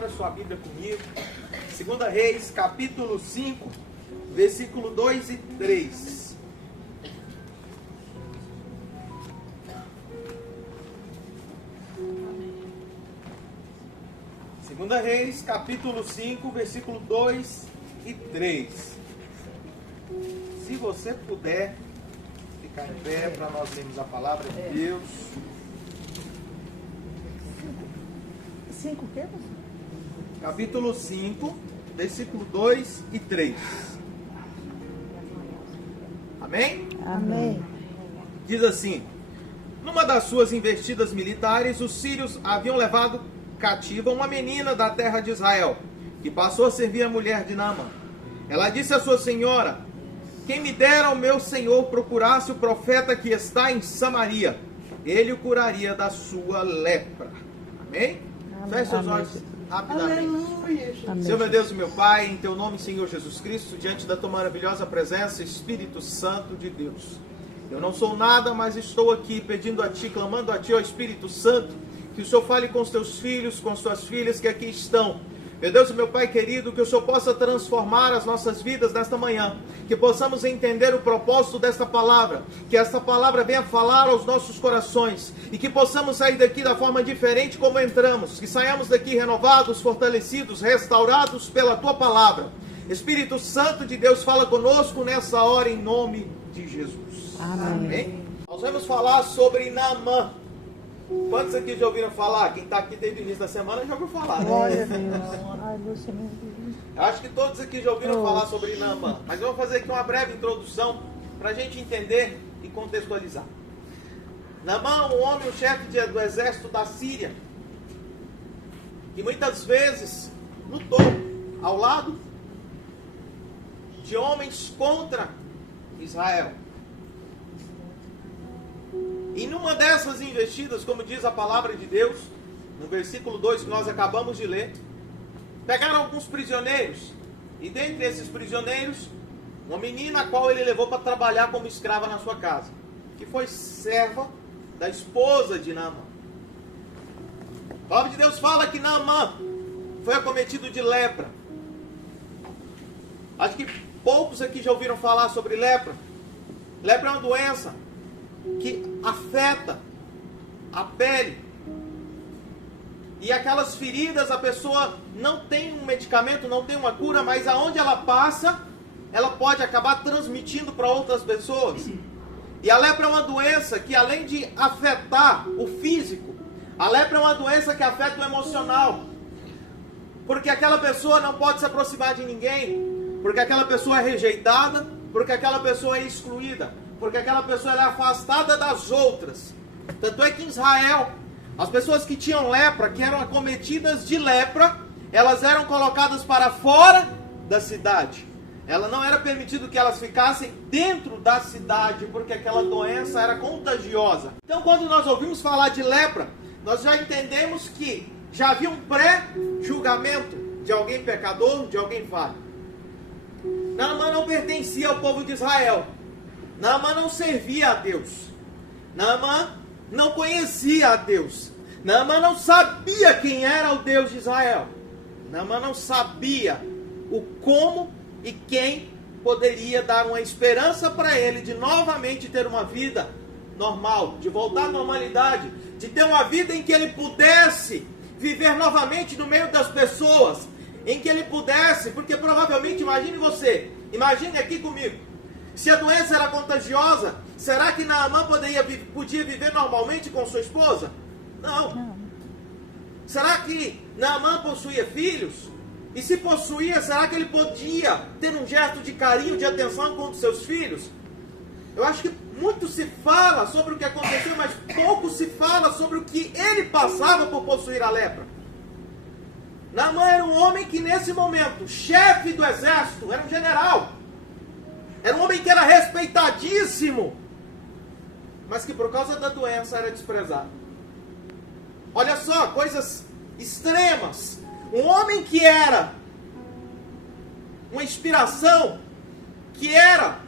Abra sua Bíblia comigo. 2 Reis, capítulo 5, versículo 2 e 3. Segunda Reis, capítulo 5, versículo 2 e 3. Se você puder ficar em pé para nós lermos a palavra de Deus. 5 o quê? Capítulo 5, versículo 2 e 3. Amém? Amém. Diz assim: numa das suas investidas militares, os sírios haviam levado cativa uma menina da terra de Israel, que passou a servir a mulher de Naamã. Ela disse à sua senhora: quem me dera o meu senhor procurasse o profeta que está em Samaria, ele o curaria da sua lepra. Amém? Feche seus olhos rapidamente. Aleluia. Senhor meu Deus e meu Pai, em teu nome, Senhor Jesus Cristo, diante da tua maravilhosa presença, Espírito Santo de Deus. Eu não sou nada, mas estou aqui pedindo a Ti, clamando a Ti, ó Espírito Santo, que o Senhor fale com os teus filhos, com as tuas filhas que aqui estão. Meu Deus e meu Pai querido, que o Senhor possa transformar as nossas vidas nesta manhã, que possamos entender o propósito desta palavra, que esta palavra venha falar aos nossos corações, e que possamos sair daqui da forma diferente como entramos, que saiamos daqui renovados, fortalecidos, restaurados pela Tua palavra. Espírito Santo de Deus, fala conosco nessa hora em nome de Jesus. Amém. Nós vamos falar sobre Naamã. Quantos aqui já ouviram falar? Quem está aqui desde o início da semana já ouviu falar, né? Glória a Deus. Ai, Lúcia, meu Deus. Eu acho que todos aqui já ouviram falar sobre Naamã. Mas eu vou fazer aqui uma breve introdução para a gente entender e contextualizar. Naamã, um homem, o chefe do exército da Síria, que muitas vezes lutou ao lado de homens contra Israel. E numa dessas investidas, como diz a palavra de Deus, no versículo 2 que nós acabamos de ler, pegaram alguns prisioneiros, e dentre esses prisioneiros, uma menina a qual ele levou para trabalhar como escrava na sua casa, que foi serva da esposa de Naamã. A palavra de Deus fala que Naamã foi acometido de lepra. Acho que poucos aqui já ouviram falar sobre lepra. Lepra é uma doença que afeta a pele. E aquelas feridas, a pessoa não tem um medicamento, não tem uma cura, mas aonde ela passa, ela pode acabar transmitindo para outras pessoas. E a lepra é uma doença que, além de afetar o físico, a lepra é uma doença que afeta o emocional. Porque aquela pessoa não pode se aproximar de ninguém, porque aquela pessoa é rejeitada, porque aquela pessoa é excluída, porque aquela pessoa é afastada das outras. Tanto é que em Israel, as pessoas que tinham lepra, que eram acometidas de lepra, elas eram colocadas para fora da cidade. Ela não era permitido que elas ficassem dentro da cidade, porque aquela doença era contagiosa. Então, quando nós ouvimos falar de lepra, nós já entendemos que já havia um pré-julgamento de alguém pecador, de alguém falho. Naamã não pertencia ao povo de Israel. Naamã não servia a Deus. Naamã não conhecia a Deus. Naamã não sabia quem era o Deus de Israel. Naamã não sabia o como e quem poderia dar uma esperança para ele de novamente ter uma vida normal, de voltar à normalidade, de ter uma vida em que ele pudesse viver novamente no meio das pessoas, em que ele pudesse, porque provavelmente, imagine aqui comigo, se a doença era contagiosa, será que Naamã podia viver normalmente com sua esposa? Não. Será que Naamã possuía filhos? E se possuía, será que ele podia ter um gesto de carinho, de atenção com os seus filhos? Eu acho que muito se fala sobre o que aconteceu, mas pouco se fala sobre o que ele passava por possuir a lepra. Naamã era um homem que nesse momento, chefe do exército, era um general. Era um homem que era respeitadíssimo, mas que por causa da doença era desprezado. Olha só, coisas extremas. Um homem que era uma inspiração, que era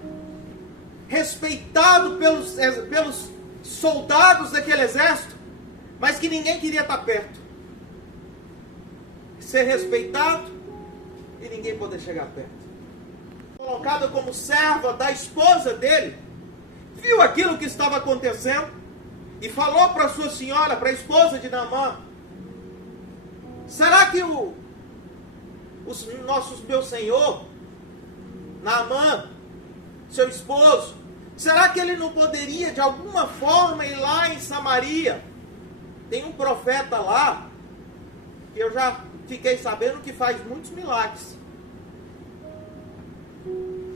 respeitado pelos soldados daquele exército, mas que ninguém queria estar perto. ser respeitado e ninguém poder chegar perto. Colocada como serva da esposa dele, viu aquilo que estava acontecendo e falou para sua senhora, para a esposa de Naamã: será que meu senhor, Naamã, seu esposo, será que ele não poderia de alguma forma ir lá em Samaria? Tem um profeta lá, que eu já fiquei sabendo que faz muitos milagres.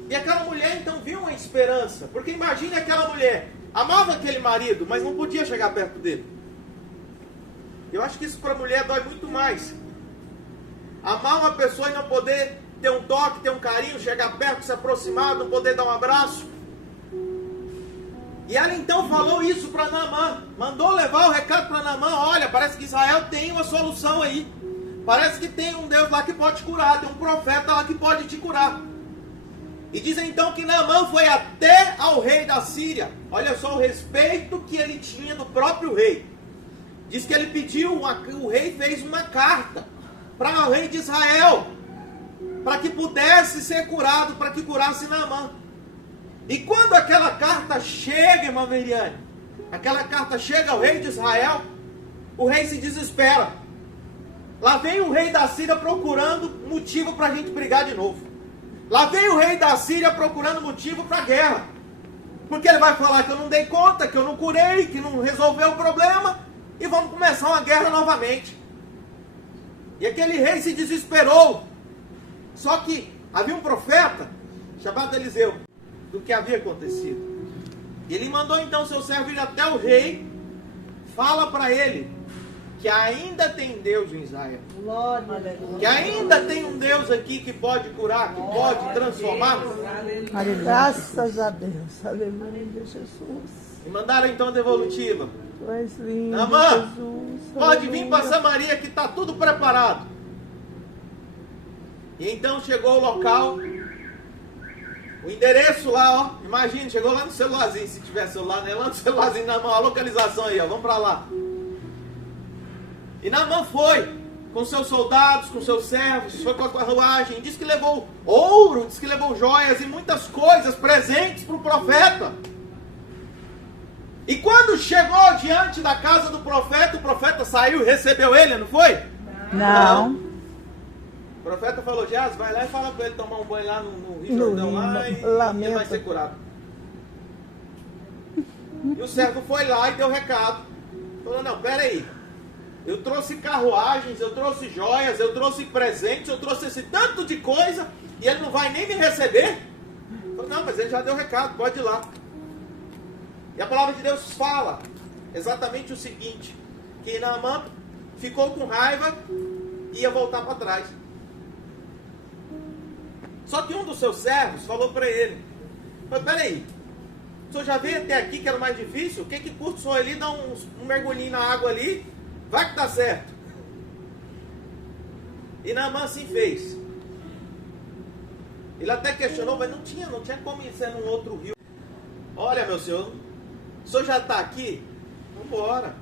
E aquela mulher então viu uma esperança, porque imagine aquela mulher, amava aquele marido, mas não podia chegar perto dele. Eu acho que isso para a mulher dói muito mais. Amar uma pessoa e não poder ter um toque, ter um carinho, chegar perto, se aproximar, não poder dar um abraço. E ela então falou isso para Naamã, mandou levar o recado para Naamã: olha, parece que Israel tem uma solução aí. Parece que tem um Deus lá que pode te curar, tem um profeta lá que pode te curar. E dizem então que Naamã foi até ao rei da Síria. Olha só o respeito que ele tinha do próprio rei. Diz que ele pediu, o rei fez uma carta para o rei de Israel, para que pudesse ser curado, para que curasse Naamã. E quando aquela carta chega, irmã Veriane, aquela carta chega ao rei de Israel, o rei se desespera. Lá vem o rei da Síria procurando motivo para a gente brigar de novo. Lá vem o rei da Síria procurando motivo para a guerra. Porque ele vai falar que eu não dei conta, que eu não curei, que não resolveu o problema, e vamos começar uma guerra novamente. E aquele rei se desesperou. Só que havia um profeta chamado Eliseu, do que havia acontecido. E ele mandou então seu servo ir até o rei, fala para ele que ainda tem Deus em Israel. Que ainda tem um Deus aqui que pode curar, que pode transformar. Graças a Deus. Aleluia, Jesus. E mandaram então a devolutiva: Tu és lindo, Naamã, Jesus. pode vir para Samaria que está tudo preparado. E então chegou o local, o endereço lá, ó. Imagina, chegou lá no celularzinho, se tiver celular, né? Lá no celularzinho na mão, a localização aí, ó. Vamos para lá. E Naamã foi com seus soldados, com seus servos, foi com a carruagem, diz que levou ouro, diz que levou joias e muitas coisas, presentes para o profeta. E quando chegou diante da casa do profeta, o profeta saiu e recebeu ele, não foi? Não. O profeta falou: Geazi, vai lá e fala para ele tomar um banho lá no Rio Jordão lá, e ele vai ser curado. E o servo foi lá e deu recado. Falou: não, peraí. Eu trouxe carruagens, eu trouxe joias, eu trouxe presentes, eu trouxe esse tanto de coisa, e ele não vai nem me receber? Falei: não, mas ele já deu recado, pode ir lá. E a palavra de Deus fala exatamente o seguinte: que Naamã ficou com raiva e ia voltar para trás. Só que um dos seus servos falou para ele: mas peraí, o senhor já veio até aqui que era mais difícil? O que curte o senhor ali, dá um mergulhinho na água ali, vai que dá certo. E Naamã assim fez. Ele até questionou, mas não tinha como ir ser num outro rio. Olha, meu senhor, o senhor já está aqui? Vamos embora.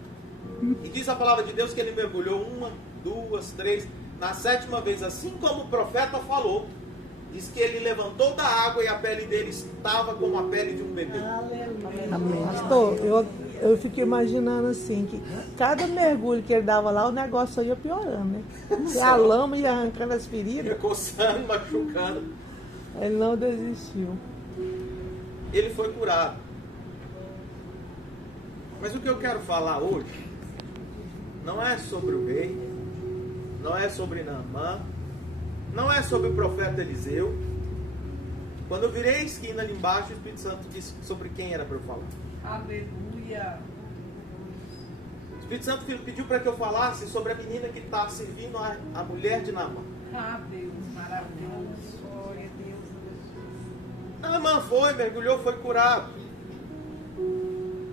E diz a palavra de Deus que ele mergulhou 1, 2, 3, na 7ª vez, assim como o profeta falou. Diz que ele levantou da água e a pele dele estava como a pele de um bebê. Amém. Pastor, eu fico imaginando assim, que cada mergulho que ele dava lá, o negócio ia piorando, né? A lama ia arrancando as feridas. Ia coçando, machucando. Ele não desistiu. Ele foi curado. Mas o que eu quero falar hoje não é sobre o rei, não é sobre Naamã, não é sobre o profeta Eliseu. Quando eu virei a esquina ali embaixo, o Espírito Santo disse sobre quem era para eu falar. Aleluia. O Espírito Santo pediu para que eu falasse sobre a menina que está servindo a mulher de Naamã. Ah, Deus, maravilhoso. Glória a Deus. Naamã foi, mergulhou, foi curado.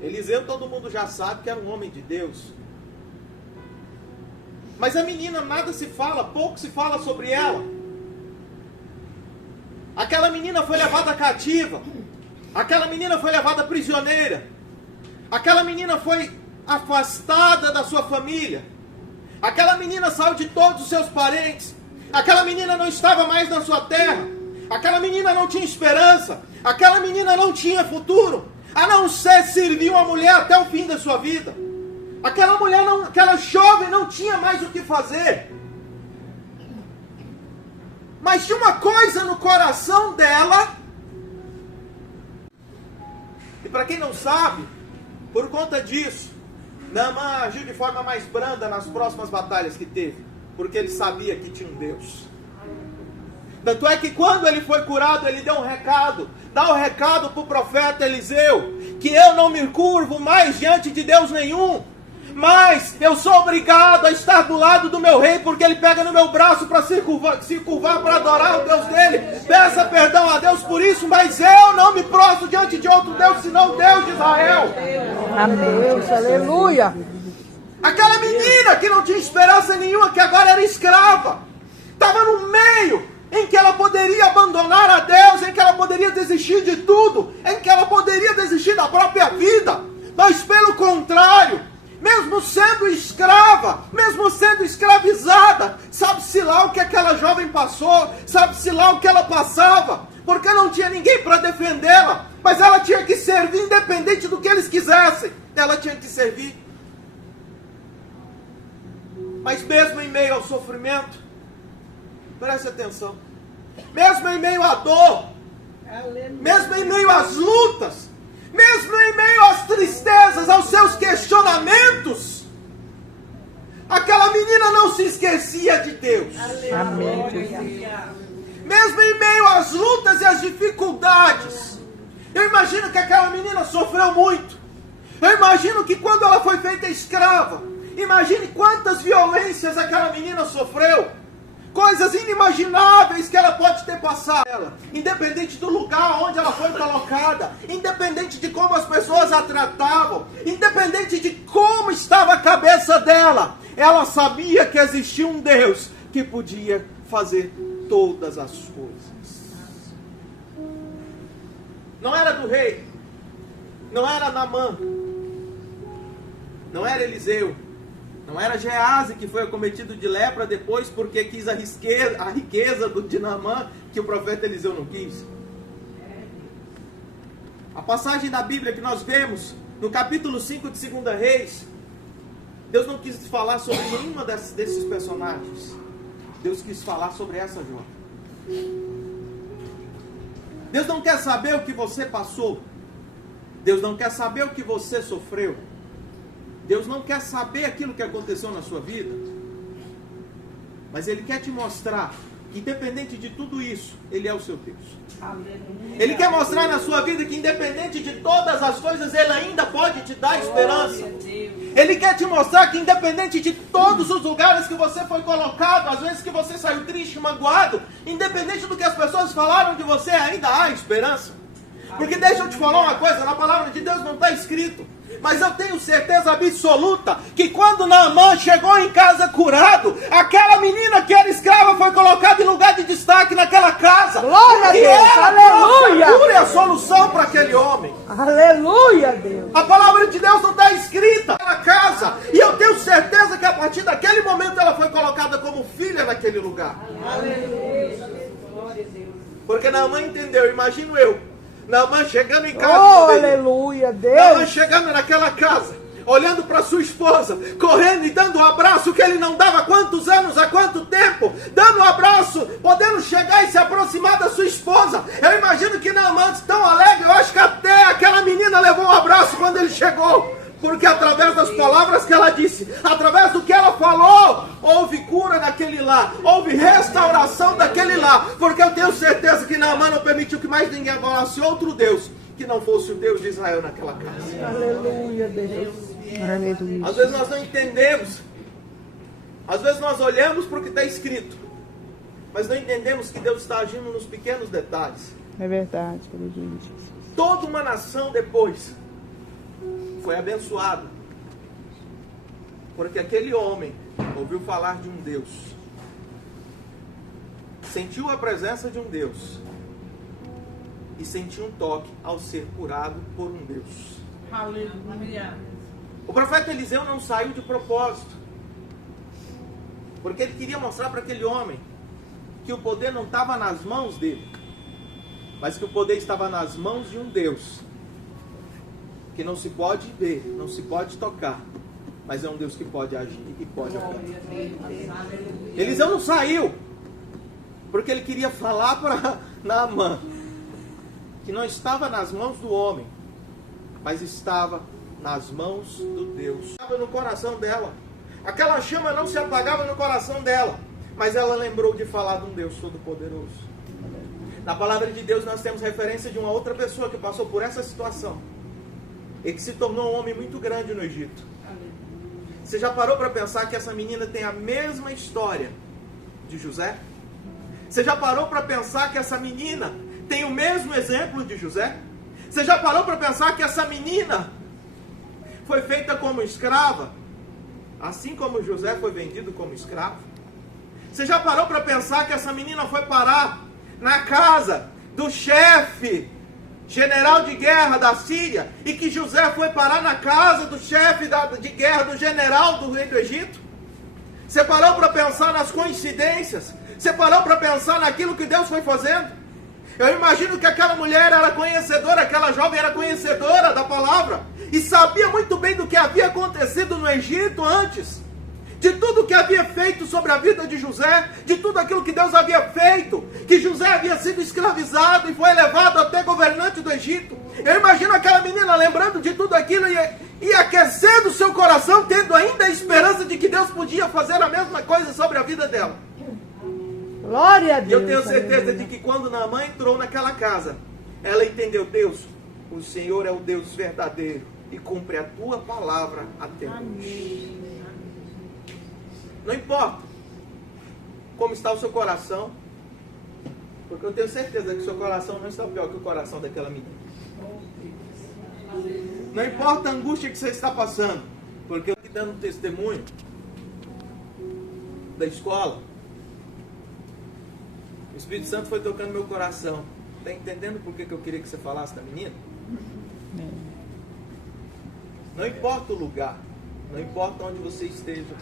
Eliseu, todo mundo já sabe que era um homem de Deus. Mas a menina, nada se fala, pouco se fala sobre ela. Aquela menina foi levada cativa. Aquela menina foi levada prisioneira. Aquela menina foi afastada da sua família. Aquela menina saiu de todos os seus parentes. Aquela menina não estava mais na sua terra. Aquela menina não tinha esperança. Aquela menina não tinha futuro, a não ser servir uma mulher até o fim da sua vida. Aquela jovem não tinha mais o que fazer. Mas tinha uma coisa no coração dela. E para quem não sabe, por conta disso, Naamã agiu de forma mais branda nas próximas batalhas que teve, porque ele sabia que tinha um Deus. Tanto é que quando ele foi curado, ele deu um recado. Dá o recado para o profeta Eliseu, que eu não me curvo mais diante de Deus nenhum, mas eu sou obrigado a estar do lado do meu rei, porque ele pega no meu braço para se curvar para adorar o Deus dele. Peça perdão a Deus por isso, mas eu não me prostro diante de outro Deus, senão o Deus de Israel. Amém. Aleluia. Aquela menina que não tinha esperança nenhuma, que agora era escrava, estava no meio em que ela poderia abandonar a Deus, em que ela poderia desistir de tudo, em que ela poderia desistir da própria vida. Mas pelo contrário, mesmo sendo escrava, mesmo sendo escravizada, sabe-se lá o que aquela jovem passou, sabe-se lá o que ela passava, porque não tinha ninguém para defendê-la, mas ela tinha que servir independente do que eles quisessem, ela tinha que servir. Mas mesmo em meio ao sofrimento, preste atenção, mesmo em meio à dor, mesmo em meio às lutas, mesmo em meio às tristezas, aos seus questionamentos, aquela menina não se esquecia de Deus. Amém. Mesmo em meio às lutas e às dificuldades, eu imagino que aquela menina sofreu muito. Eu imagino que quando ela foi feita escrava, imagine quantas violências aquela menina sofreu. Coisas inimagináveis que ela pode ter passado. Independente do lugar onde ela foi colocada, independente de como as pessoas a tratavam, independente de como estava a cabeça dela, ela sabia que existia um Deus que podia fazer todas as coisas. Não era do rei, não era Naamã, não era Eliseu, não era Geazi que foi acometido de lepra depois porque quis a riqueza de Naamã que o profeta Eliseu não quis. A passagem da Bíblia que nós vemos no capítulo 5 de 2 Reis, Deus não quis falar sobre nenhuma desses personagens. Deus quis falar sobre essa jovem. Deus não quer saber o que você passou. Deus não quer saber o que você sofreu. Deus não quer saber aquilo que aconteceu na sua vida, mas Ele quer te mostrar que independente de tudo isso, Ele é o seu Deus. Ele quer mostrar na sua vida que independente de todas as coisas, Ele ainda pode te dar esperança. Ele quer te mostrar que independente de todos os lugares que você foi colocado, às vezes que você saiu triste, magoado, independente do que as pessoas falaram de você, ainda há esperança. Porque deixa eu te falar uma coisa, na palavra de Deus não está escrito, mas eu tenho certeza absoluta que quando Naamã chegou em casa curado, aquela menina que era escrava foi colocada em lugar de destaque naquela casa. Glória a Deus, aleluia! A cura é a solução para aquele homem. Aleluia, Deus! A palavra de Deus não está escrita naquela casa, e eu tenho certeza que a partir daquele momento ela foi colocada como filha naquele lugar. Porque Naamã entendeu, imagino eu, Naamã chegando em casa, aleluia, Deus! Naamã chegando naquela casa, olhando para sua esposa, correndo e dando um abraço que ele não dava há quantos anos, há quanto tempo, dando um abraço, podendo chegar e se aproximar da sua esposa. Eu imagino que Naamã, tão alegre, eu acho que até aquela menina levou um abraço quando ele chegou. Porque através das palavras que ela disse, através do que ela falou, houve cura naquele lar, houve restauração daquele lar. Porque eu tenho certeza que Naamã não permitiu que mais ninguém adorasse outro Deus, que não fosse o Deus de Israel naquela casa. Aleluia, Deus. Aleluia. Às vezes nós não entendemos, às vezes nós olhamos para o que está escrito, mas não entendemos que Deus está agindo nos pequenos detalhes. É verdade, aleluia. Toda uma nação depois foi abençoado, porque aquele homem ouviu falar de um Deus, sentiu a presença de um Deus e sentiu um toque ao ser curado por um Deus. Aleluia. O profeta Eliseu não saiu de propósito. Porque ele queria mostrar para aquele homem que o poder não estava nas mãos dele, mas que o poder estava nas mãos de um Deus que não se pode ver, não se pode tocar, mas é um Deus que pode agir e pode operar. Eliseu não saiu porque ele queria falar para Naamã que não estava nas mãos do homem, mas estava nas mãos do Deus. Estava no coração dela. Aquela chama não se apagava no coração dela, mas ela lembrou de falar de um Deus Todo-Poderoso. Na palavra de Deus nós temos referência de uma outra pessoa que passou por essa situação e que se tornou um homem muito grande no Egito. Você já parou para pensar que essa menina tem a mesma história de José? Você já parou para pensar que essa menina tem o mesmo exemplo de José? Você já parou para pensar que essa menina foi feita como escrava, assim como José foi vendido como escravo? Você já parou para pensar que essa menina foi parar na casa do chefe general de guerra da Síria e que José foi parar na casa do chefe de guerra do general do rei do Egito? Você parou para pensar nas coincidências? Você parou para pensar naquilo que Deus foi fazendo? Eu imagino que aquela mulher era conhecedora, aquela jovem era conhecedora da palavra e sabia muito bem do que havia acontecido no Egito antes, de tudo que havia feito sobre a vida de José, de tudo aquilo que Deus havia feito, que José havia sido escravizado e foi levado até governante do Egito. Eu imagino aquela menina lembrando de tudo aquilo e aquecendo o seu coração, tendo ainda a esperança de que Deus podia fazer a mesma coisa sobre a vida dela. Glória a Deus. E eu tenho certeza de que quando Naamã entrou naquela casa, ela entendeu: Deus, o Senhor é o Deus verdadeiro e cumpre a tua palavra até hoje. Não importa como está o seu coração, porque eu tenho certeza que o seu coração não está pior que o coração daquela menina. Não importa a angústia que você está passando, porque eu estou dando um testemunho da escola. O Espírito Santo foi tocando meu coração. Está entendendo por que eu queria que você falasse da menina? Não importa o lugar, não importa onde você esteja,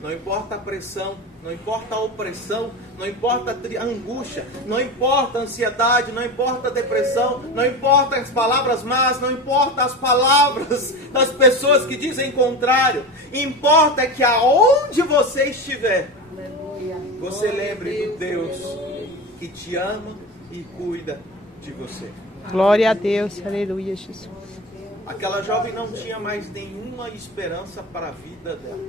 não importa a pressão, não importa a opressão, não importa a angústia, não importa a ansiedade, não importa a depressão, não importa as palavras más, não importa as palavras das pessoas que dizem contrário. Importa é que aonde você estiver, você lembre do Deus que te ama e cuida de você. Glória a Deus, aleluia, Jesus. Aquela jovem não tinha mais nenhuma esperança para a vida dela.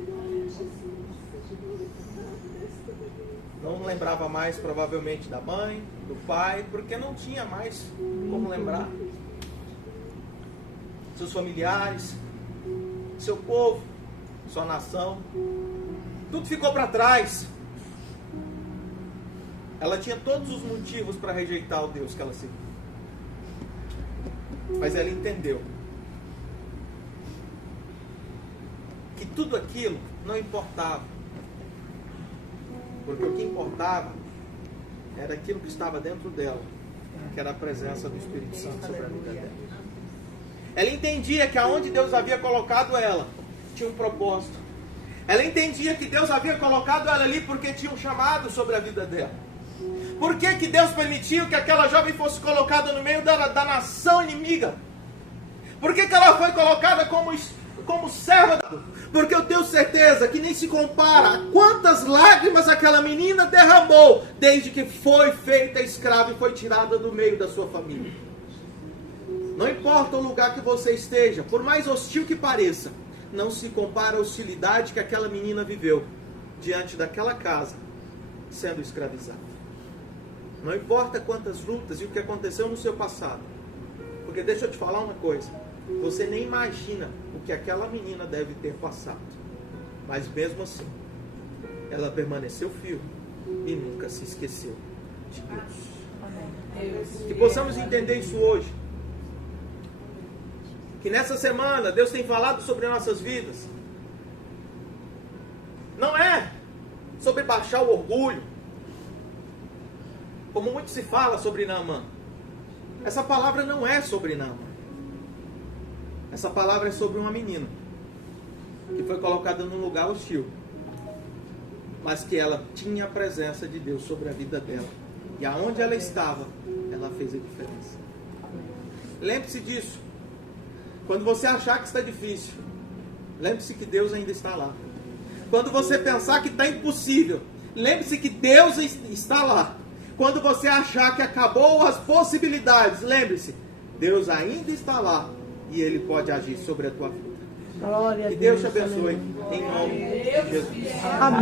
Não lembrava mais, provavelmente, da mãe, do pai, porque não tinha mais como lembrar. Seus familiares, seu povo, sua nação, tudo ficou para trás. Ela tinha todos os motivos para rejeitar o Deus que ela seguia. Mas ela entendeu que tudo aquilo não importava. Porque o que importava era aquilo que estava dentro dela, que era a presença do Espírito Santo sobre a vida dela. Ela entendia que aonde Deus havia colocado ela, tinha um propósito. Ela entendia que Deus havia colocado ela ali porque tinha um chamado sobre a vida dela. Por que que Deus permitiu que aquela jovem fosse colocada no meio da nação inimiga? Por que que ela foi colocada como serva? Porque eu tenho certeza que nem se compara a quantas lágrimas aquela menina derramou desde que foi feita escrava e foi tirada do meio da sua família. Não importa o lugar que você esteja, por mais hostil que pareça, não se compara a hostilidade que aquela menina viveu diante daquela casa, sendo escravizada. Não importa quantas lutas e o que aconteceu no seu passado. Porque deixa eu te falar uma coisa. Você nem imagina o que aquela menina deve ter passado. Mas mesmo assim, ela permaneceu firme e nunca se esqueceu de Deus. Que possamos entender isso hoje. Que nessa semana Deus tem falado sobre nossas vidas. Não é sobre baixar o orgulho, como muito se fala sobre Naamã. Essa palavra não é sobre Naamã. Essa palavra é sobre uma menina que foi colocada num lugar hostil. mas que ela tinha a presença de Deus sobre a vida dela. E aonde ela estava, ela fez a diferença. Lembre-se disso. Quando você achar que está difícil, lembre-se que Deus ainda está lá. Quando você pensar que está impossível, lembre-se que Deus está lá. Quando você achar que acabou as possibilidades, lembre-se, Deus ainda está lá e Ele pode agir sobre a tua vida. Glória a Que Deus te Deus, abençoe, aleluia. em nome de Jesus. Amém.